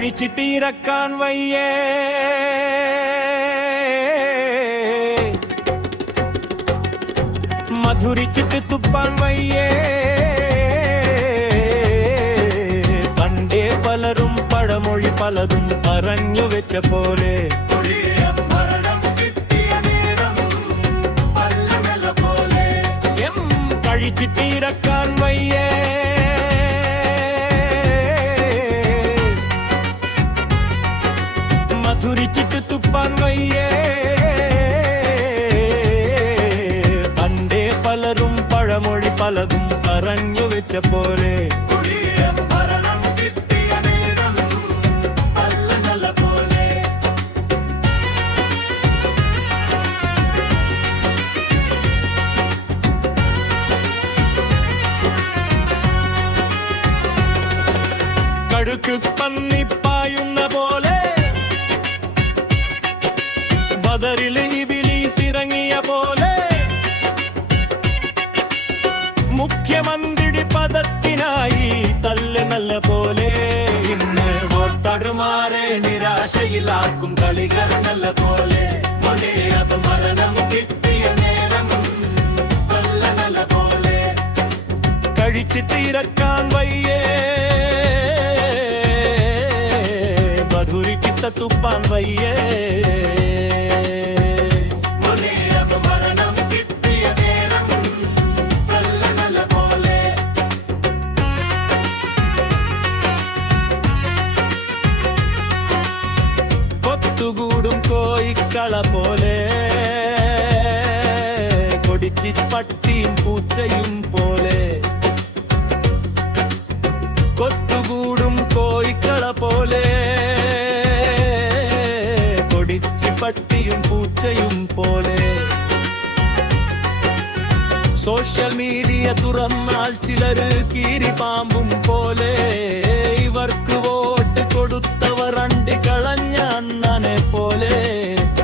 കഴിച്ചിട്ടിറക്കാൻ വയ്യേ മധുരിച്ചിട്ട് തുപ്പാൻ വയ്യേ പണ്ടേ പലരും പഴമൊഴി പലതും പറഞ്ഞു വെച്ച പോലെ കഴിച്ചിട്ടിറക്കാൻ വയ്യേ മധുരിച്ചിട്ട് തുപ്പാൻ വയ്യേ പണ്ടേ പലരും പഴമൊഴി പലതും പറഞ്ഞു വെച്ച പോലെ കഴുക്ക് പന്നിപ്പായുന്ന പോലെ ബദറിൽ ഇബ്ലീസ് ഇറങ്ങിയ പോലെ മുഖ്യമന്ത്രി പദത്തിനായി തല്ല് നല്ല പോലെ ഇന്ന് വോട്ടർമാരെ നിരാശയിലാക്കും കളികർ നല്ല പോലെ മരണം കിട്ടിയ നേരം നല്ല പോലെ കഴിച്ചിട്ട് ഇറക്കാൻ വയ്യേ മധുരിക്കിട്ട തുപ്പാൻ വയ്യേ കൊത്തുകൂടും കോയിക്കള പോലെ കൊടിച്ചി പട്ടിയും പൂച്ചയും പോലെ കൊത്തുകൂടും കോയിക്കള പോലെ കൊടിച്ചി പട്ടിയും പൂച്ചയും പോലെ സോഷ്യൽ മീഡിയ തുറന്നാൽ ചിലര് കീരിപാമ്പും പോലെ ഇവർക്ക് വോട്ട് കൊടുത്തവർ അണ്ടിക്കളഞ്ഞ അണ്ണനെ പോലെ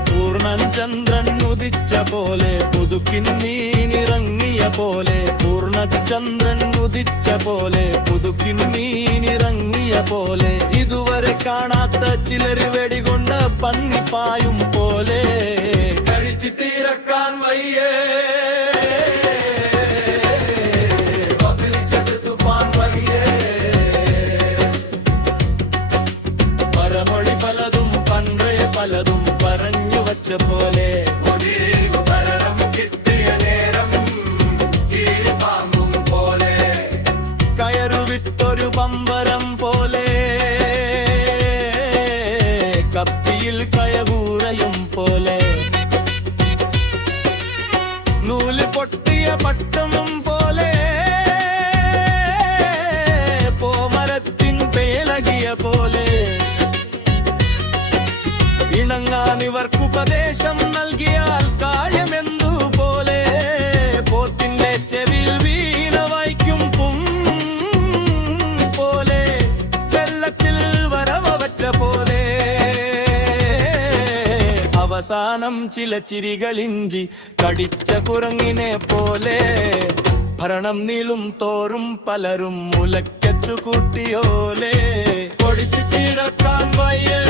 പൂർണ്ണൻ ചന്ദ്രൻ ഉദിച്ച പോലെ പുതുക്കിൻ മീനിറങ്ങിയ പോലെ പൂർണ്ണചന്ദ്രൻ ഉദിച്ച പോലെ പുതുക്കിൻ മീനിറങ്ങിയ പോലെ ഇതുവരെ കാണാത്ത ചിലര് വെടികൊണ്ട പന്നിപ്പായും പോലെ കഴിച്ചിട്ടിറക്കാൻ വയ്യേ പഴമൊഴി പലതും പണ്ടേ പലതും പറഞ്ഞു വച്ച പോലെ കിട്ടിയ നേരം പാമ്പും പോലെ കയറുവിട്ടൊരു പമ്പരം പോലെ കപ്പിയിൽ കയവൂരയും പോലെ നൂല് പൊട്ടിയ പട്ടമും പോലെ പോമരത്തിൻ പേലകിയ പോലെ ഇണങ്ങാനിവർക്കുപദേശം നൽകിയാൽ കായമെന്തു പോലെ പോത്തിന്റെ ചെവിൽ വീണ വായിക്കും പോലെ വെള്ളത്തിൽ വരവ വച്ച പോലെ അവസാനം ചില ചിരികളിഞ്ചി കടിച്ച കുരങ്ങിനെ പോലെ ഭരണം നീളും തോറും പലരും മുലക്കച്ചു കൂട്ടിയോലെ പൊടിച്ചിട്ടിറക്കാൻ വയ്യേ